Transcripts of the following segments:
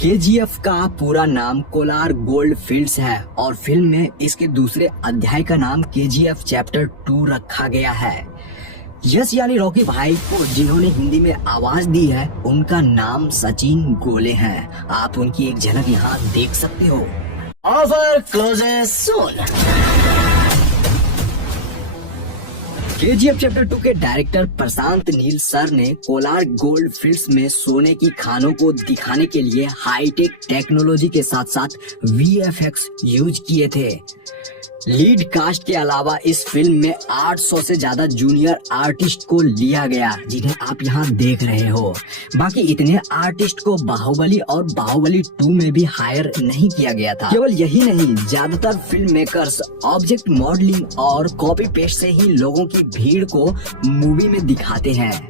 KGF का पूरा नाम कोलार गोल्ड फील्ड्स है और फिल्म में इसके दूसरे अध्याय का नाम केजीएफ चैप्टर 2 रखा गया है। यश यानी रॉकी भाई को जिन्होंने हिंदी में आवाज दी है उनका नाम सचिन गोले है। आप उनकी एक झलक यहाँ देख सकते हो। ऑफर क्लोजेस सून। केजीएफ चैप्टर 2 के डायरेक्टर प्रशांत नील सर ने कोलार गोल्ड फील्ड्स में सोने की खानों को दिखाने के लिए हाईटेक टेक्नोलॉजी के साथ साथ वीएफएक्स यूज किए थे। लीड कास्ट के अलावा इस फिल्म में 800 से ज्यादा जूनियर आर्टिस्ट को लिया गया जिन्हें आप यहाँ देख रहे हो। बाकी इतने आर्टिस्ट को बाहुबली और बाहुबली 2 में भी हायर नहीं किया गया था। केवल यही नहीं, ज्यादातर फिल्म मेकर्स ऑब्जेक्ट मॉडलिंग और कॉपी पेस्ट से ही लोगों की भीड़ को मूवी में दिखाते हैं।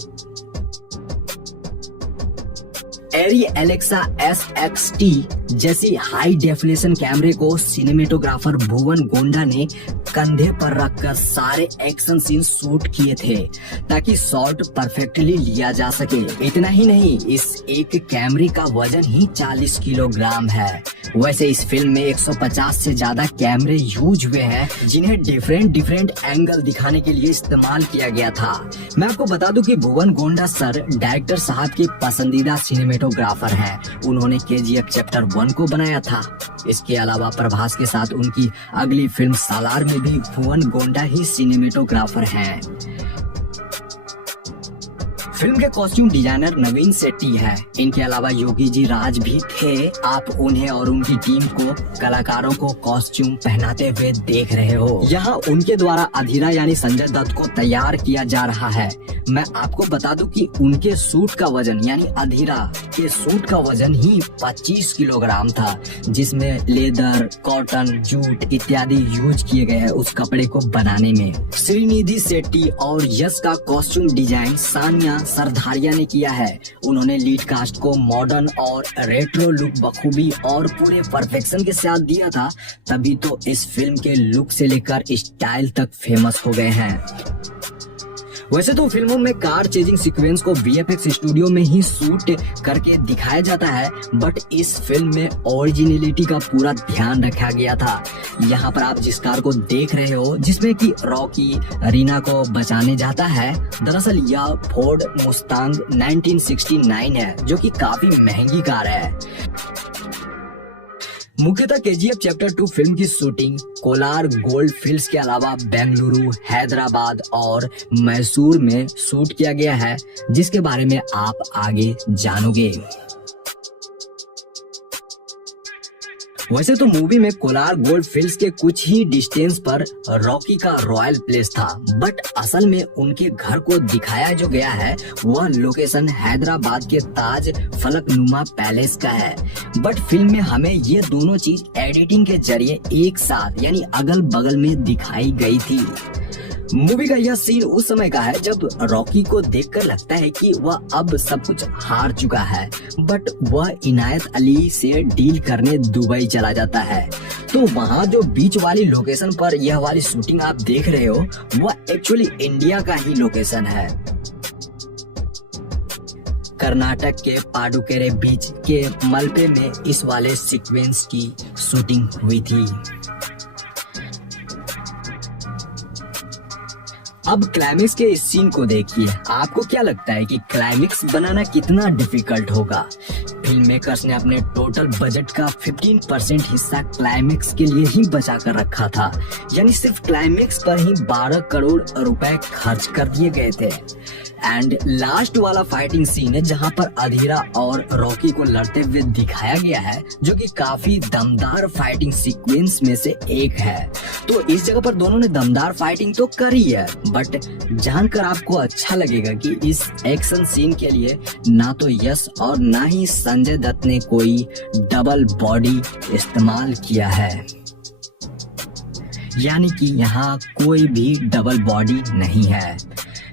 एरी एलेक्सा SXT जैसी हाई डेफिनेशन कैमरे को सिनेमेटोग्राफर भुवन गोंडा ने कंधे पर रखकर सारे एक्शन सीन शूट किए थे ताकि शॉट परफेक्टली लिया जा सके। इतना ही नहीं, इस एक कैमरे का वजन ही 40 किलोग्राम है। वैसे इस फिल्म में 150 से ज्यादा कैमरे यूज हुए हैं जिन्हें डिफरेंट एंगल दिखाने के लिए इस्तेमाल किया गया था। मैं आपको बता दूं कि भुवन गोंडा सर डायरेक्टर साहब के पसंदीदा सिनेमेटोग्राफर हैं। उन्होंने केजीएफ चैप्टर 1 को बनाया था। इसके अलावा प्रभास के साथ उनकी अगली फिल्म सालार में भी भुवन गोंडा ही सिनेमेटोग्राफर हैं। फिल्म के कॉस्ट्यूम डिजाइनर नवीन सेट्टी है। इनके अलावा योगी जी राज भी थे। आप उन्हें और उनकी टीम को कलाकारों को कॉस्ट्यूम पहनाते हुए देख रहे हो। यहाँ उनके द्वारा अधीरा यानी संजय दत्त को तैयार किया जा रहा है। मैं आपको बता दूं कि उनके सूट का वजन यानी अधीरा के सूट का वजन ही 25 किलोग्राम था, जिसमें लेदर, कॉटन, जूट इत्यादि यूज किए गए हैं उस कपड़े को बनाने में। श्रीनिधि सेट्टी और यश का कॉस्ट्यूम डिजाइन सानिया सरधारिया ने किया है। उन्होंने लीड कास्ट को मॉडर्न और रेट्रो लुक बखूबी और पूरे परफेक्शन के साथ दिया था, तभी तो इस फिल्म के लुक से लेकर स्टाइल तक फेमस हो गए हैं। वैसे तो फिल्मों में कार चेजिंग सीक्वेंस को वीएफएक्स स्टूडियो में ही शूट करके दिखाया जाता है, बट इस फिल्म में ओरिजिनलिटी का पूरा ध्यान रखा गया था। यहाँ पर आप जिस कार को देख रहे हो जिसमें कि रॉकी रीना को बचाने जाता है, दरअसल यह फोर्ड मुस्तांग 1969 है जो कि काफी महंगी कार है। मुख्यतः केजीएफ चैप्टर 2 फिल्म की शूटिंग कोलार गोल्ड फील्ड्स के अलावा बेंगलुरु, हैदराबाद और मैसूर में शूट किया गया है, जिसके बारे में आप आगे जानोगे। वैसे तो मूवी में कोलार गोल्ड फील्ड्स के कुछ ही डिस्टेंस पर रॉकी का रॉयल प्लेस था, बट असल में उनके घर को दिखाया जो गया है वह लोकेशन हैदराबाद के ताज फलकनुमा पैलेस का है। बट फिल्म में हमें ये दोनों चीज एडिटिंग के जरिए एक साथ यानी अगल बगल में दिखाई गई थी। मूवी का यह सीन उस समय का है जब रॉकी को देखकर लगता है कि वह अब सब कुछ हार चुका है, बट वह इनायत अली से डील करने दुबई चला जाता है। तो वहाँ जो बीच वाली लोकेशन पर यह वाली शूटिंग आप देख रहे हो वह एक्चुअली इंडिया का ही लोकेशन है। कर्नाटक के पाडुकेरे बीच के मलबे में इस वाले सीक्वेंस की शूटिंग हुई थी। अब क्लाइमेक्स के इस सीन को देखिए। आपको क्या लगता है कि क्लाइमेक्स बनाना कितना डिफिकल्ट होगा? फिल्म मेकर्स ने अपने टोटल बजट का 15% हिस्सा क्लाइमेक्स के लिए ही बचा कर रखा था, यानी सिर्फ क्लाइमेक्स पर ही 12 करोड़ रुपए खर्च कर दिए गए थे। एंड लास्ट वाला फाइटिंग सीन है जहां पर अधीरा और रॉकी को लड़ते हुए दिखाया गया है, जो कि काफी दमदार फाइटिंग सीक्वेंस में से एक है। तो इस जगह पर दोनों ने दमदार फाइटिंग तो करी है, बट जानकर आपको अच्छा लगेगा कि इस एक्शन सीन के लिए ना तो यश और ना ही संजय दत्त ने कोई डबल बॉडी इस्तेमाल किया है, यानी कि यहाँ कोई भी डबल बॉडी नहीं है।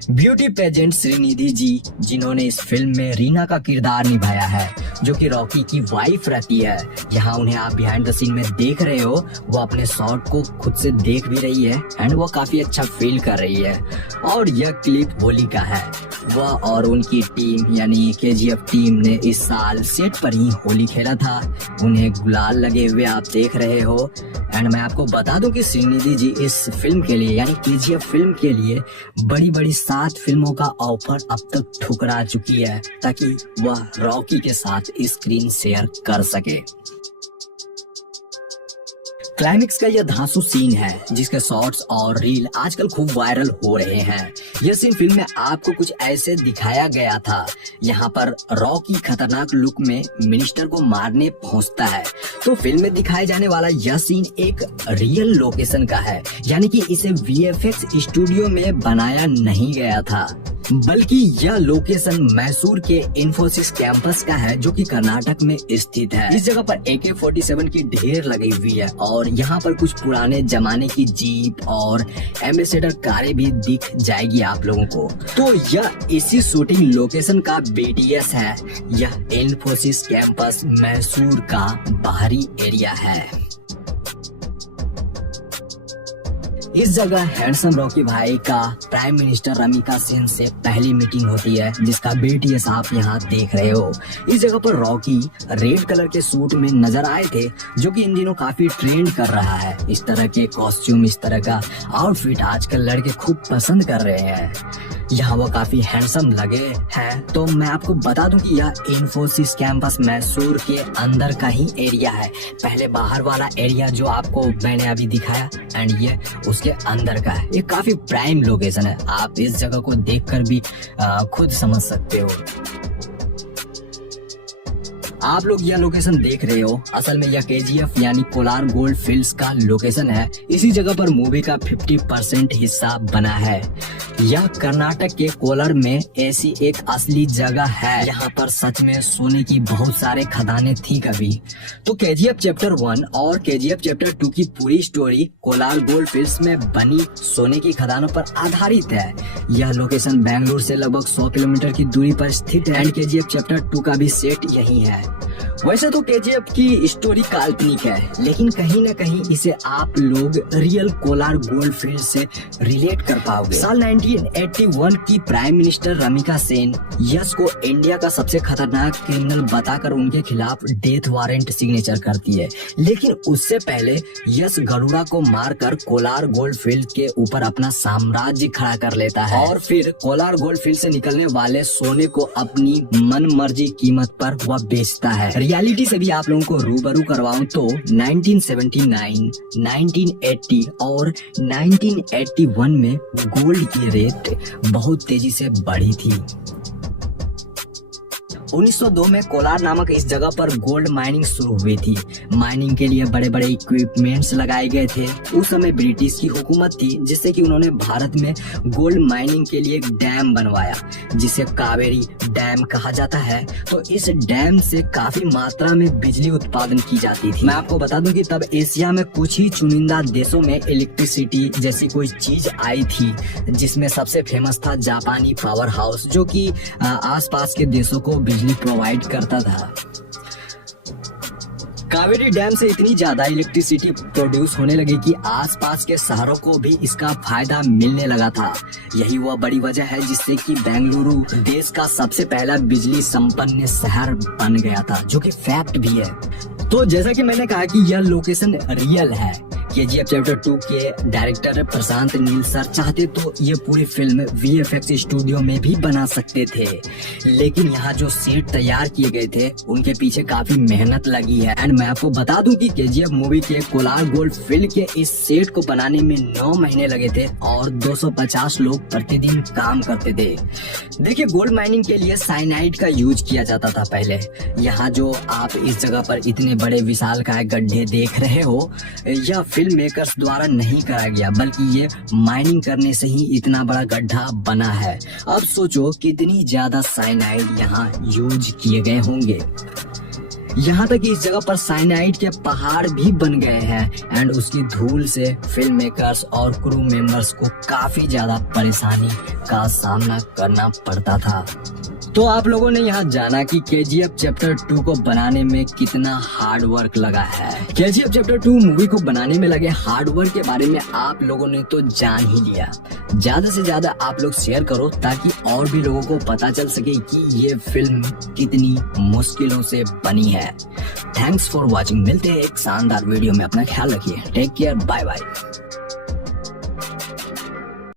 ब्यूटी पेजेंट श्रीनिधि जी जिन्होंने इस फिल्म में रीना का किरदार निभाया है जो कि रॉकी की वाइफ रहती है। यहाँ उन्हें आप बिहाइंड द सीन में देख रहे हो, वो अपने शॉट को खुद से देख भी रही है एंड वो काफी अच्छा फील कर रही है। और यह क्लिप होली का है। वह और उनकी टीम यानी केजीएफ टीम ने इस साल सेट पर ही होली खेला था। उन्हें गुलाल लगे हुए आप देख रहे हो। एंड मैं आपको बता दूं कि श्रीनिधि जी इस फिल्म के लिए यानी केजीएफ फिल्म के लिए बड़ी बड़ी 7 फिल्मों का ऑफर अब तक ठुकरा चुकी है ताकि वह रॉकी के साथ स्क्रीन शेयर कर सके। क्लाइमेक्स का यह धांसू सीन है जिसके शॉट्स और रील आजकल खूब वायरल हो रहे हैं। यह सीन फिल्म में आपको कुछ ऐसे दिखाया गया था। यहाँ पर रॉकी खतरनाक लुक में मिनिस्टर को मारने पहुंचता है। तो फिल्म में दिखाए जाने वाला यह सीन एक रियल लोकेशन का है, यानी कि इसे वीएफएक्स स्टूडियो में बनाया नहीं गया था, बल्कि यह लोकेशन मैसूर के इन्फोसिस कैंपस का है जो कि कर्नाटक में स्थित है। इस जगह पर AK-47 की ढेर लगी हुई है और यहाँ पर कुछ पुराने जमाने की जीप और एम्बेसडर कारें भी दिख जाएगी आप लोगों को। तो यह इसी शूटिंग लोकेशन का BTS है। यह इन्फोसिस कैंपस मैसूर का बाहरी एरिया है। इस जगह हैंडसम रॉकी भाई का प्राइम मिनिस्टर रमिका सेन से पहली मीटिंग होती है जिसका BTS आप यहाँ देख रहे हो। इस जगह पर रॉकी रेड कलर के सूट में नजर आए थे जो कि इन दिनों काफी ट्रेंड कर रहा है। इस तरह के कॉस्ट्यूम, इस तरह का आउटफिट आजकल लड़के खूब पसंद कर रहे हैं। यहाँ वो काफी हैंडसम लगे हैं। तो मैं आपको बता दूं कि यह इन्फोसिस कैंपस मैसूर के अंदर का ही एरिया है। पहले बाहर वाला एरिया जो आपको मैंने अभी दिखाया एंड ये उसके अंदर का है। ये काफी प्राइम लोकेशन है। आप इस जगह को देखकर भी खुद समझ सकते हो। आप लोग यह लोकेशन देख रहे हो, असल में यह KGF यानी कोलार गोल्ड फील्ड्स का लोकेशन है। इसी जगह पर मूवी का 50% हिस्सा बना है। यह कर्नाटक के कोलार में ऐसी एक असली जगह है। यहाँ पर सच में सोने की बहुत सारे खदानें थी कभी। तो KGF चैप्टर 1 और KGF चैप्टर 2 की पूरी स्टोरी कोलार गोल्ड फील्ड्स में बनी सोने की खदानों पर आधारित है। यह लोकेशन बेंगलुरु से लगभग 100 किलोमीटर की दूरी पर स्थित है एंड KGF चैप्टर 2 का भी सेट यही है। वैसे तो KGF की स्टोरी काल्पनिक है, लेकिन कहीं न कहीं इसे आप लोग रियल कोलार गोल्ड फील्ड से रिलेट कर पाओगे। साल 1981 की प्राइम मिनिस्टर रमिका सेन यश को इंडिया का सबसे खतरनाक क्रिमिनल बताकर उनके खिलाफ डेथ वारंट सिग्नेचर करती है। लेकिन उससे पहले यश गरुड़ा को मारकर कोलार गोल्ड फील्ड के ऊपर अपना साम्राज्य खड़ा कर लेता है और फिर कोलार गोल्ड फील्ड से निकलने वाले सोने को अपनी मन मर्जी कीमत पर वह बेचता है। रियलिटी से भी आप लोगों को रूबरू करवाऊं तो 1979, 1980 और 1981 में गोल्ड की रेट बहुत तेजी से बढ़ी थी। 1902 में कोलार नामक इस जगह पर गोल्ड माइनिंग शुरू हुई थी। माइनिंग के लिए बड़े बड़े इक्विपमेंट्स लगाए गए थे। उस समय ब्रिटिश की हुकूमत थी जिससे कि उन्होंने भारत में गोल्ड माइनिंग के लिए एक डैम बनवाया जिसे कावेरी डैम कहा जाता है। तो इस डैम से काफी मात्रा में बिजली उत्पादन की जाती थी। मैं आपको बता दूं कि तब एशिया में कुछ ही चुनिंदा देशों में इलेक्ट्रिसिटी जैसी कोई चीज आई थी, जिसमें सबसे फेमस था जापानी पावर हाउस जो कि आसपास के देशों को बिजली प्रोवाइड करता था। कावेरी डैम से इतनी ज्यादा इलेक्ट्रिसिटी प्रोड्यूस होने लगी कि आसपास के शहरों को भी इसका फायदा मिलने लगा था। यही वह बड़ी वजह है जिससे कि बेंगलुरु देश का सबसे पहला बिजली संपन्न शहर बन गया था, जो कि फैक्ट भी है। तो जैसा कि मैंने कहा कि यह लोकेशन रियल है। KGF चैप्टर 2 के डायरेक्टर प्रशांत नील सर चाहते तो ये पूरी फिल्म VFX स्टूडियो में भी बना सकते थे, लेकिन यहाँ जो सेट तैयार किए गए थे उनके पीछे काफी मेहनत लगी है। एंड मैं आपको बता दूं कि KGF मूवी के कोलार गोल्ड फील्ड के इस सेट को बनाने में 9 महीने लगे थे और 250 लोग प्रतिदिन काम करते थे। देखिए, गोल्ड माइनिंग के लिए साइनाइड का यूज किया जाता था पहले। यहाँ जो आप इस जगह पर इतने बड़े विशालकाय गड्ढे देख रहे हो, यह फिल्म मेकर्स द्वारा नहीं करा गया, बल्कि ये माइनिंग करने से ही इतना बड़ा गड्ढा बना है। अब सोचो कितनी ज्यादा साइनाइड यहाँ यूज किए गए होंगे। यहाँ तक कि इस जगह पर साइनाइड के पहाड़ भी बन गए हैं एंड उसकी धूल से फिल्म मेकर्स और क्रू मेंबर्स को काफी ज्यादा परेशानी का सामना करना पड़ता था। तो आप लोगों ने यहाँ जाना कि KGF चैप्टर 2 को बनाने में कितना हार्ड वर्क लगा है। KGF चैप्टर 2 मूवी को बनाने में लगे हार्ड वर्क के बारे में आप लोगों ने तो जान ही लिया। ज्यादा से ज्यादा आप लोग शेयर करो ताकि और भी लोगों को पता चल सके कि ये फिल्म कितनी मुश्किलों से बनी है। Thanks for watching. मिलते हैं एक शानदार वीडियो में। अपना ख्याल रखिए। Take care. Bye bye.